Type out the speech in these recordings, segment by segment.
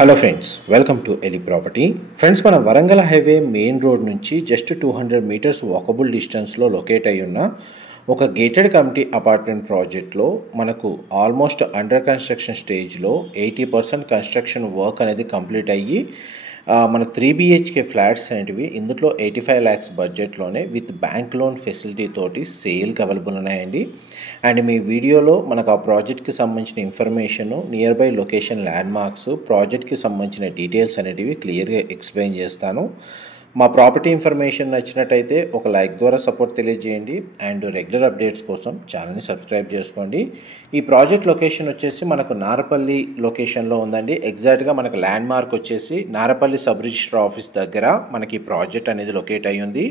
Hello friends, welcome to Eli property. Friends, మన Warangal highway main road నుంచి just 200 metres walkable డిస్టెన్స్లో locate అయి ఉన్న ఒక గేటెడ్ కమ్యూనిటీ అపార్ట్మెంట్ ప్రాజెక్ట్లో మనకు ఆల్మోస్ట్ అండర్ కన్స్ట్రక్షన్ స్టేజ్లో 80% కన్స్ట్రక్షన్ వర్క్ అనేది కంప్లీట్ అయ్యి మనకు 3 BHK ఫ్లాట్స్ అనేటివి ఇందులో 85 lakhs బడ్జెట్లోనే విత్ బ్యాంక్ లోన్ ఫెసిలిటీ తోటి సేల్కి అవైలబుల్ ఉన్నాయండి. అండ్ మీ వీడియోలో మనకు ఆ ప్రాజెక్ట్కి సంబంధించిన information, near by location, land marks, ప్రాజెక్ట్కి సంబంధించిన డీటెయిల్స్ అనేటివి క్లియర్గా ఎక్స్ప్లెయిన్ చేస్తాను. మా ప్రాపర్టీ ఇన్ఫర్మేషన్ నచ్చినట్టయితే ఒక లైక్ ద్వారా సపోర్ట్ తెలియజేయండి. అండ్ రెగ్యులర్ అప్డేట్స్ కోసం ఛానల్ని సబ్స్క్రైబ్ చేసుకోండి. ఈ ప్రాజెక్ట్ లొకేషన్ వచ్చేసి మనకు నారపల్లి లొకేషన్లో ఉందండి. ఎగ్జాక్ట్గా మనకు ల్యాండ్ మార్క్ వచ్చేసి నారపల్లి సబ్ రిజిస్టర్ ఆఫీస్ దగ్గర మనకి ఈ ప్రాజెక్ట్ అనేది లొకేట్ అయ్యి ఉంది.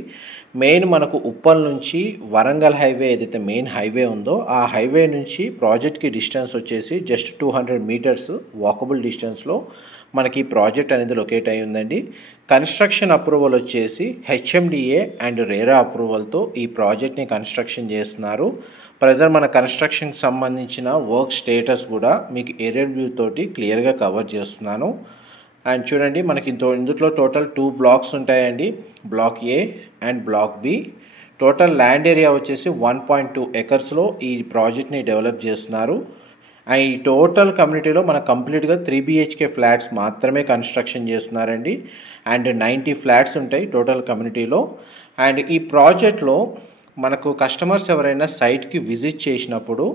మెయిన్ మనకు ఉప్పల్ నుంచి వరంగల్ హైవే ఏదైతే మెయిన్ హైవే ఉందో ఆ హైవే నుంచి ప్రాజెక్ట్కి డిస్టెన్స్ వచ్చేసి జస్ట్ 200 మీటర్స్ వాకబుల్ డిస్టెన్స్లో మనకి ప్రాజెక్ట్ అనేది లొకేట్ అయి ఉందండి. కన్స్ట్రక్షన్ అప్రూవల్ వచ్చేసి HMDA అండ్ రేరా అప్రూవల్తో ఈ ప్రాజెక్ట్ని కన్స్ట్రక్షన్ చేస్తున్నారు. ప్రజెంట్ మన కన్స్ట్రక్షన్కి సంబంధించిన వర్క్ స్టేటస్ కూడా మీకు ఏరియల్ వ్యూ తోటి క్లియర్గా కవర్ చేస్తున్నాను. అండ్ చూడండి, మనకి ఇందులో టోటల్ 2 బ్లాక్స్ ఉంటాయండి. Block A and block B. Total land area వచ్చేసి 1.2 acresలో ఈ ప్రాజెక్ట్ని డెవలప్ చేస్తున్నారు. ఈ టోటల్ కమ్యూనిటీలో మనకు కంప్లీట్గా 3 BHK ఫ్లాట్స్ మాత్రమే కన్స్ట్రక్షన్ చేస్తున్నారండి. అండ్ 90 ఫ్లాట్స్ ఉంటాయి టోటల్ కమ్యూనిటీలో. అండ్ ఈ ప్రాజెక్ట్లో మనకు కస్టమర్స్ ఎవరైనా సైట్కి విజిట్ చేసినప్పుడు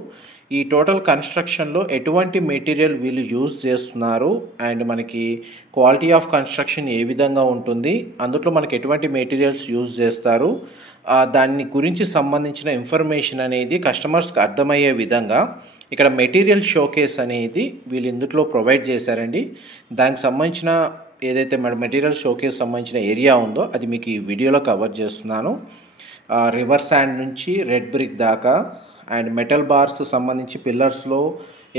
ఈ టోటల్ కన్స్ట్రక్షన్లో ఎటువంటి మెటీరియల్ వీళ్ళు యూజ్ చేస్తున్నారు అండ్ మనకి క్వాలిటీ ఆఫ్ కన్స్ట్రక్షన్ ఏ విధంగా ఉంటుంది, అందులో మనకి ఎటువంటి మెటీరియల్స్ యూజ్ చేస్తారు, దాని గురించి సంబంధించిన ఇన్ఫర్మేషన్ అనేది కస్టమర్స్కి అర్థమయ్యే విధంగా ఇక్కడ మెటీరియల్ షోకేస్ అనేది వీళ్ళు ఇందులో ప్రొవైడ్ చేశారండి. దానికి సంబంధించిన ఏదైతే మెటీరియల్ షోకేస్ సంబంధించిన ఏరియా ఉందో అది మీకు ఈ వీడియోలో కవర్ చేస్తున్నాను. రివర్ శాండ్ నుంచి రెడ్ బ్రిక్ దాకా అండ్ మెటల్ బార్స్ సంబంధించి పిల్లర్స్లో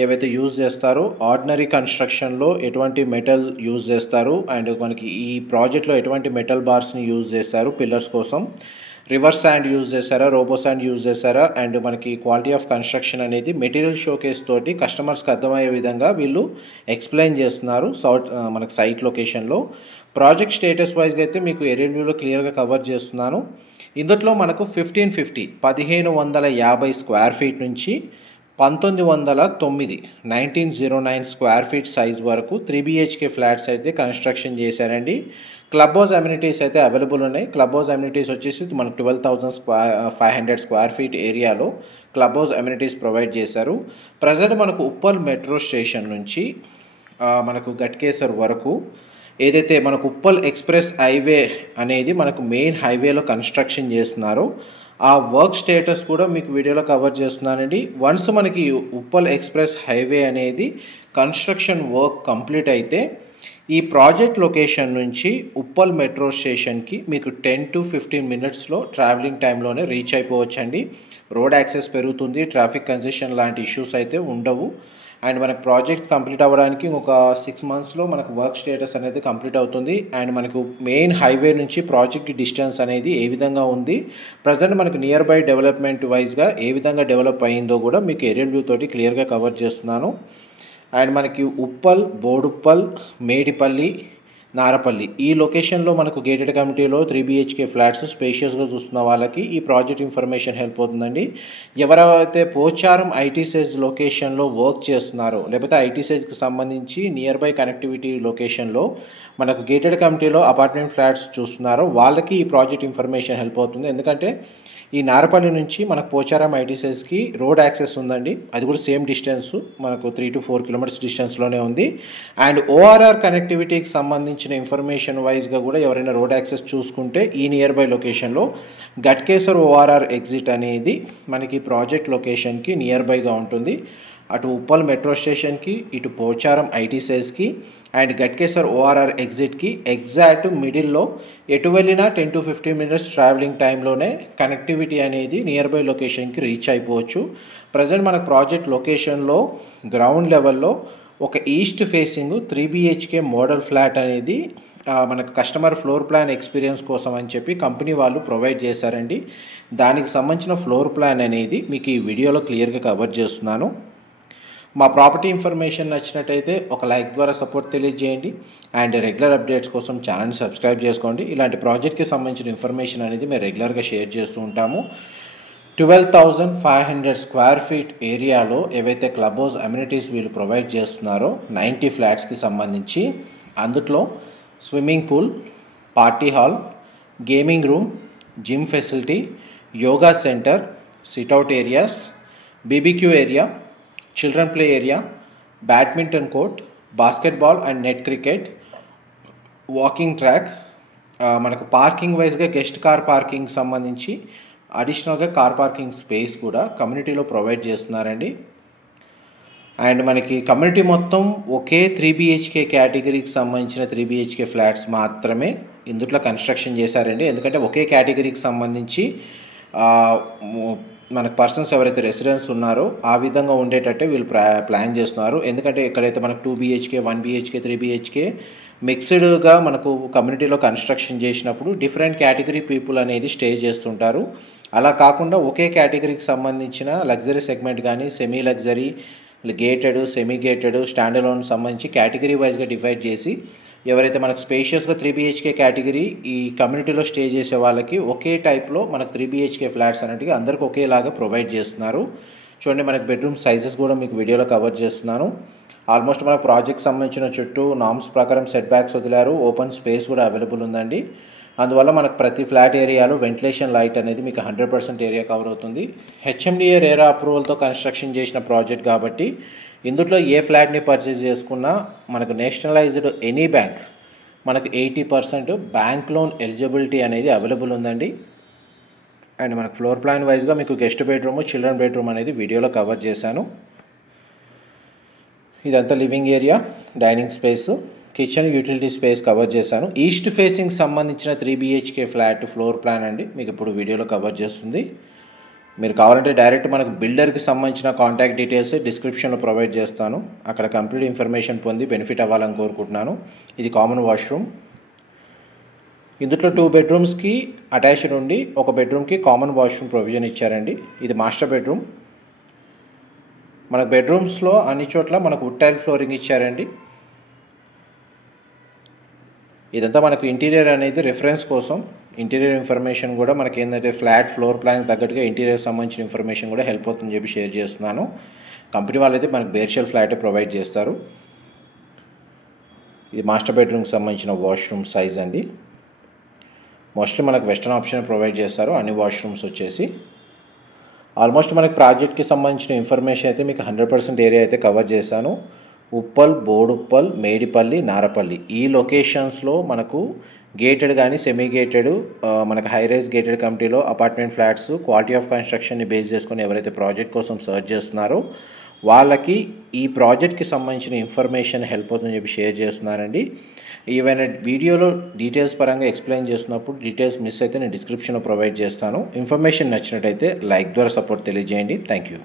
ఏవైతే యూజ్ చేస్తారో, ఆర్డినరీ కన్స్ట్రక్షన్లో ఎటువంటి మెటల్ యూజ్ చేస్తారు అండ్ మనకి ఈ ప్రాజెక్ట్లో ఎటువంటి మెటల్ బార్స్ని యూజ్ చేస్తారు పిల్లర్స్ కోసం, రివర్ శాండ్ యూజ్ చేశారా, రోబో శాండ్ యూజ్ చేశారా అండ్ మనకి క్వాలిటీ ఆఫ్ కన్స్ట్రక్షన్ అనేది మెటీరియల్ షోకేస్ తోటి కస్టమర్స్కి అర్థమయ్యే విధంగా వీళ్ళు ఎక్స్ప్లెయిన్ చేస్తున్నారు మనకి సైట్ లొకేషన్లో. ప్రాజెక్ట్ స్టేటస్ వైజ్గా అయితే మీకు ఏరియల్ వ్యూలో క్లియర్గా కవర్ చేస్తున్నాను. ఇందులో మనకు 1550 స్క్వేర్ ఫీట్ నుంచి 1909 స్క్వేర్ ఫీట్ సైజ్ వరకు 3 BHK ఫ్లాట్స్ అయితే కన్స్ట్రక్షన్ చేశారండి. క్లబ్ హౌస్ అమ్యూనిటీస్ అయితే అవైలబుల్ ఉన్నాయి. క్లబ్ హౌస్ అమ్యూనిటీస్ వచ్చేసి మనకు 12,500 స్క్వేర్ ఫీట్ ఏరియాలో క్లబ్ హౌస్ అమ్యూనిటీస్ ప్రొవైడ్ చేశారు. ప్రజెంట్ మనకు ఉప్పల్ మెట్రో స్టేషన్ నుంచి మనకు గట్కేసర్ వరకు ఏదైతే మనకు ఉప్పల్ ఎక్స్ప్రెస్ హైవే అనేది మనకు మెయిన్ హైవేలో కన్స్ట్రక్షన్ చేస్తున్నారో ఆ వర్క్ స్టేటస్ కూడా మీకు వీడియోలో కవర్ చేస్తున్నానండి. వన్స్ మనకి ఉప్పల్ ఎక్స్ప్రెస్ హైవే అనేది కన్స్ట్రక్షన్ వర్క్ కంప్లీట్ అయితే ఈ ప్రాజెక్ట్ లొకేషన్ నుంచి ఉప్పల్ మెట్రో స్టేషన్కి మీకు 10 to 15 మినిట్స్లో ట్రావెలింగ్ టైంలోనే రీచ్ అయిపోవచ్చండి. రోడ్ యాక్సెస్ పెరుగుతుంది, ట్రాఫిక్ కంజెషన్ లాంటి ఇష్యూస్ అయితే ఉండవు. అండ్ మనకు ప్రాజెక్ట్ కంప్లీట్ అవ్వడానికి ఒక 6 monthsలో మనకు వర్క్ స్టేటస్ అనేది కంప్లీట్ అవుతుంది. అండ్ మనకు మెయిన్ హైవే నుంచి ప్రాజెక్ట్ డిస్టెన్స్ అనేది ఏ విధంగా ఉంది, ప్రజెంట్ మనకు నియర్ బై డెవలప్మెంట్ వైజ్గా ఏ విధంగా డెవలప్ అయ్యిందో కూడా మీకు ఏరియల్ వ్యూ తోటి క్లియర్గా కవర్ చేస్తున్నాను. అండ్ మనకి ఉప్పల్, బోడుప్పల్, మేడిపల్లి, నారపల్లి ఈ లొకేషన్లో మనకు గేటెడ్ కమ్యూనిటీలో 3 BHK ఫ్లాట్స్ స్పేషియస్గా చూస్తున్న వాళ్ళకి ఈ ప్రాజెక్ట్ ఇన్ఫర్మేషన్ హెల్ప్ అవుతుందండి. ఎవరైతే పోచారం ITSEZ లొకేషన్లో వర్క్ చేస్తున్నారో లేకపోతే ITSEZకి సంబంధించి నియర్ బై కనెక్టివిటీ లొకేషన్లో మనకు గేటెడ్ కమ్యూనిటీలో అపార్ట్మెంట్ ఫ్లాట్స్ చూస్తున్నారో వాళ్ళకి ఈ ప్రాజెక్ట్ ఇన్ఫర్మేషన్ హెల్ప్ అవుతుంది. ఎందుకంటే ఈ నారపల్లి నుంచి మనకు పోచారం ITSEZకి రోడ్ యాక్సెస్ ఉందండి. అది కూడా సేమ్ డిస్టెన్స్ మనకు 3 to 4 kilometers డిస్టెన్స్లోనే ఉంది. అండ్ ORR కనెక్టివిటీకి సంబంధించిన ఇన్ఫర్మేషన్ వైజ్గా కూడా ఎవరైనా రోడ్ యాక్సెస్ చూసుకుంటే ఈ నియర్ బై లొకేషన్లో గట్కేసర్ ORR ఎగ్జిట్ అనేది మనకి ప్రాజెక్ట్ లొకేషన్కి నియర్ బైగా ఉంటుంది. అటు ఉప్పల్ మెట్రో స్టేషన్కి, ఇటు పోచారం ITSEZకి అండ్ గట్కేసర్ ORR ఎగ్జిట్కి ఎగ్జాక్ట్ మిడిల్లో ఎటు వెళ్ళినా 10 to 15 మినిట్స్ ట్రావెలింగ్ టైంలోనే కనెక్టివిటీ అనేది నియర్ బై లొకేషన్కి రీచ్ అయిపోవచ్చు. ప్రజెంట్ మన ప్రాజెక్ట్ లొకేషన్లో గ్రౌండ్ లెవెల్లో ఒక east facing 3 BHK model flat అనేది మనకు కస్టమర్ ఫ్లోర్ ప్లాన్ ఎక్స్పీరియన్స్ కోసం అని చెప్పి కంపెనీ వాళ్ళు ప్రొవైడ్ చేశారండి. దానికి సంబంధించిన ఫ్లోర్ ప్లాన్ అనేది మీకు ఈ వీడియోలో క్లియర్గా కవర్ చేస్తున్నాను. మా ప్రాపర్టీ ఇన్ఫర్మేషన్ నచ్చినట్టయితే ఒక లైక్ ద్వారా సపోర్ట్ తెలియజేయండి అండ్ రెగ్యులర్ అప్డేట్స్ కోసం ఛానల్ని సబ్స్క్రైబ్ చేసుకోండి. ఇలాంటి ప్రాజెక్ట్కి సంబంధించిన ఇన్ఫర్మేషన్ అనేది మేము రెగ్యులర్గా షేర్ చేస్తూ ఉంటాము. 12,500 స్క్వేర్ ఫీట్ ఏరియాలో ఏవైతే క్లబ్ హౌస్ అమ్యూనిటీస్ వీళ్ళు ప్రొవైడ్ చేస్తున్నారో 90 ఫ్లాట్స్కి సంబంధించి అందులో swimming pool, party hall, gaming room, gym facility, yoga centre, sit-out areas, BBQ area, children play area, badminton court, basketball and net cricket, walking track, మనకు parking వైజ్గా guest car parking సంబంధించి అడిషనల్గా car parking space కూడా కమ్యూనిటీలో provide చేస్తున్నారండి. And మనకి community మొత్తం ఒకే 3 BHK కేటగిరీకి సంబంధించిన 3 BHK ఫ్లాట్స్ మాత్రమే ఇందులో కన్స్ట్రక్షన్ చేశారండి. ఎందుకంటే ఒకే కేటగిరీకి సంబంధించి మనకు పర్సన్స్ ఎవరైతే రెసిడెంట్స్ ఉన్నారో ఆ విధంగా ఉండేటట్టే వీళ్ళు ప్లాన్ చేస్తున్నారు. ఎందుకంటే ఎక్కడైతే మనకు 2 BHK, 1 BHK, 3 BHK మిక్స్డ్గా మనకు కమ్యూనిటీలో కన్స్ట్రక్షన్ చేసినప్పుడు డిఫరెంట్ కేటగిరీ పీపుల్ అనేది స్టే చేస్తుంటారు. అలా కాకుండా ఒకే కేటగిరీకి సంబంధించిన లగ్జరీ సెగ్మెంట్ కానీ semi luxury, gated, semi gated, stand alone సంబంధించి కేటగిరీ వైజ్గా డివైడ్ చేసి ఎవరైతే మనకు స్పేషియస్గా 3 BHK కేటగిరీ ఈ కమ్యూనిటీలో స్టే చేసే వాళ్ళకి ఒకే టైప్లో మనకు 3 BHK ఫ్లాట్స్ అనేటివి అందరికీ ఒకేలాగా ప్రొవైడ్ చేస్తున్నారు. చూడండి, మనకు బెడ్రూమ్ సైజెస్ కూడా మీకు వీడియోలో కవర్ చేస్తున్నాను. ఆల్మోస్ట్ మన ప్రాజెక్ట్ సంబంధించిన చుట్టూ నామ్స్ ప్రకారం సెట్ బ్యాక్స్ వదిలారు. ఓపెన్ స్పేస్ కూడా అవైలబుల్ ఉందండి. అందువల్ల మనకు ప్రతి ఫ్లాట్ ఏరియాలో వెంటిలేషన్ లైట్ అనేది మీకు 100% ఏరియా కవర్ అవుతుంది. HMDA రేరా అప్రూవల్తో కన్స్ట్రక్షన్ చేసిన ప్రాజెక్ట్ కాబట్టి ఇందులో ఏ ఫ్లాట్ని పర్చేజ్ చేసుకున్నా మనకు నేషనలైజ్డ్ ఎనీ బ్యాంక్ మనకు 80% బ్యాంక్ లోన్ ఎలిజిబిలిటీ అనేది అవైలబుల్ ఉందండి. అండ్ మనకు ఫ్లోర్ ప్లాన్ వైజ్గా మీకు గెస్ట్ బెడ్రూమ్, చిల్డ్రన్ బెడ్రూమ్ అనేది వీడియోలో కవర్ చేశాను. ఇదంతా living area, dining space, kitchen, utility space cover చేశాను. ఈస్ట్ ఫేసింగ్ సంబంధించిన 3 BHK ఫ్లాట్ ఫ్లోర్ ప్లాన్ అండి మీకు ఇప్పుడు వీడియోలో కవర్ చేస్తుంది. మీరు కావాలంటే డైరెక్ట్ మనకు బిల్డర్కి సంబంధించిన కాంటాక్ట్ డీటెయిల్స్ డిస్క్రిప్షన్లో ప్రొవైడ్ చేస్తాను. అక్కడ కంప్లీట్ ఇన్ఫర్మేషన్ పొంది బెనిఫిట్ అవ్వాలని కోరుకుంటున్నాను. ఇది కామన్ వాష్రూమ్. ఇందులో 2 బెడ్రూమ్స్కి అటాచ్డ్ ఉండి ఒక బెడ్రూమ్కి కామన్ వాష్రూమ్ ప్రొవిజన్ ఇచ్చారండి. ఇది మాస్టర్ బెడ్రూమ్. మనకు బెడ్రూమ్స్లో అన్ని చోట్ల మనకు వుడ్ టైల్ ఫ్లోరింగ్ ఇచ్చారండి. ఇదంతా మనకు ఇంటీరియర్ అనేది రిఫరెన్స్ కోసం ఇంటీరియర్ ఇన్ఫర్మేషన్ కూడా మనకి ఏంటంటే ఫ్లాట్ ఫ్లోర్ ప్లాన్ తగ్గట్టుగా ఇంటీరియర్ సంబంధించిన ఇన్ఫర్మేషన్ కూడా హెల్ప్ అవుతుందని చెప్పి షేర్ చేస్తున్నాను. కంపెనీ వాళ్ళైతే మనకు బేర్షెల్ ఫ్లాటే ప్రొవైడ్ చేస్తారు. ఇది మాస్టర్ బెడ్రూమ్కి సంబంధించిన వాష్రూమ్ సైజ్ అండి. మోస్ట్లీ మనకు వెస్టర్న్ ఆప్షన్ ప్రొవైడ్ చేస్తారు అన్ని వాష్రూమ్స్ వచ్చేసి. ఆల్మోస్ట్ మనకి ప్రాజెక్ట్కి సంబంధించిన ఇన్ఫర్మేషన్ అయితే మీకు 100% ఏరియా అయితే కవర్ చేశాను. ఉప్పల్, బోడుప్పల్, మేడిపల్లి, నారపల్లి ఈ లొకేషన్స్లో మనకు గేటెడ్ కానీ సెమీ గేటెడ్ మనకు హై రైజ్ గేటెడ్ కమిటీలో అపార్ట్మెంట్ ఫ్లాట్స్ క్వాలిటీ ఆఫ్ కన్స్ట్రక్షన్ని బేస్ చేసుకొని ఎవరైతే ప్రాజెక్ట్ కోసం సర్చ్ చేస్తున్నారో వాళ్ళకి ఈ ప్రాజెక్ట్కి సంబంధించిన ఇన్ఫర్మేషన్ హెల్ప్ అవుతుందని చెప్పి షేర్ చేస్తున్నారండి. ఏవైనా వీడియోలో డీటెయిల్స్ పరంగా ఎక్స్ప్లెయిన్ చేస్తున్నప్పుడు డీటెయిల్స్ మిస్ అయితే నేను డిస్క్రిప్షన్లో ప్రొవైడ్ చేస్తాను. ఇన్ఫర్మేషన్ నచ్చినట్టయితే లైక్ ద్వారా సపోర్ట్ తెలియజేయండి. Thank you.